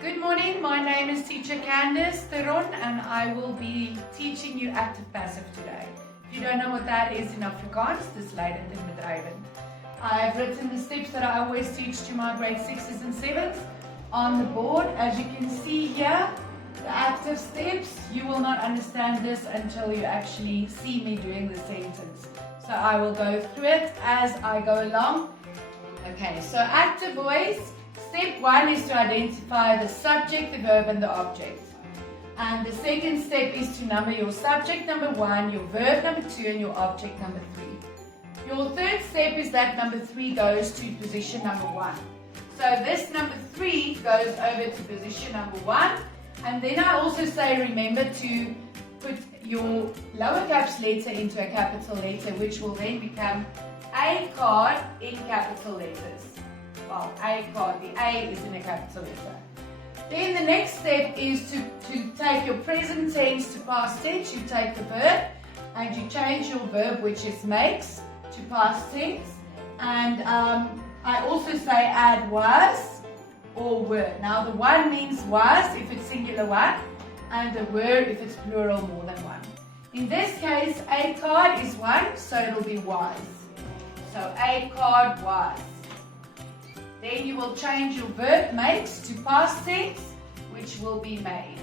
Good morning, my name is teacher Candice, Theron, and I will be teaching you active passive today. If you don't know what that is in Afrikaans, dis leidend en bedrijvend. I've written the steps that I always teach to my grade 6s and 7s on the board. As you can see here, the active steps, you will not understand this until you actually see me doing the sentence. So I will go through it as I go along. Okay, so active voice. Step 1 is to identify the subject, the verb and the object. And the second step is to number your subject number 1, your verb number 2 and your object number 3. Your third step is that number 3 goes to position number 1. So this number 3 goes over to position number 1. And then I also say remember to put your lower caps letter into a capital letter, which will then become a card in capital letters. Well, a card, the A is in a capital letter. Then the next step is to take your present tense to past tense. You take the verb and you change your verb, which is makes, to past tense. And I also say add was or were. Now the one means was if it's singular one, and the were if it's plural more than one. In this case, a card is one, so it'll be was. So a card was. Then you will change your verb makes to past tense, which will be made.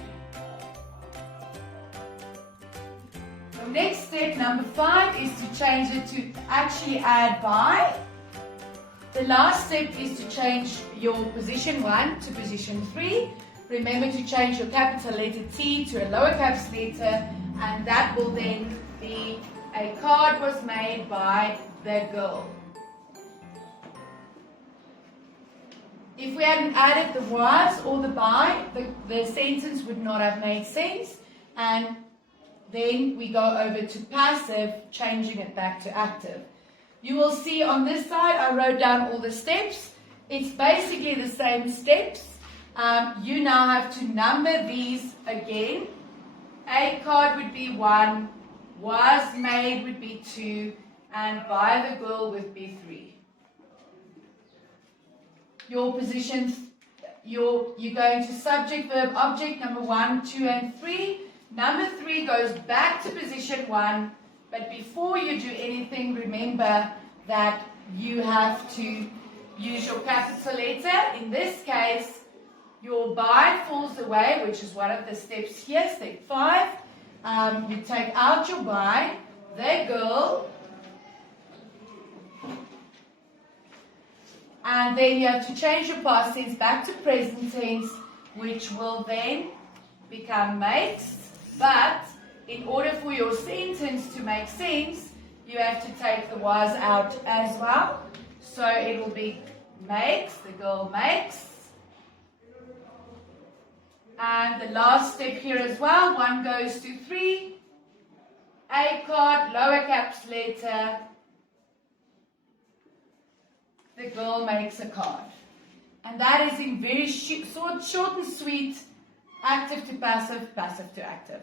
Your next step, number 5, is to change it to actually add by. The last step is to change your position 1 to position 3. Remember to change your capital letter T to a lower caps letter, and that will then be a card was made by the girl. If we hadn't added the was or the by, the sentence would not have made sense. And then we go over to passive, changing it back to active. You will see on this side, I wrote down all the steps. It's basically the same steps. You now have to number these again. A card would be 1, was made would be 2, and by the girl would be 3. Your positions, you're going to subject, verb, object, number 1, 2, and 3. Number 3 goes back to position 1, but before you do anything, remember that you have to use your capital letter. In this case, your by falls away, which is one of the steps here, step 5. You take out your by, the girl, and then you have to change your past tense back to present tense, which will then become makes. But in order for your sentence to make sense, you have to take the was out as well. So it will be makes, the girl makes. And the last step here as well, 1 goes to 3. A card, lower caps letter. The girl makes a card. And that is in very short and sweet, active to passive, passive to active.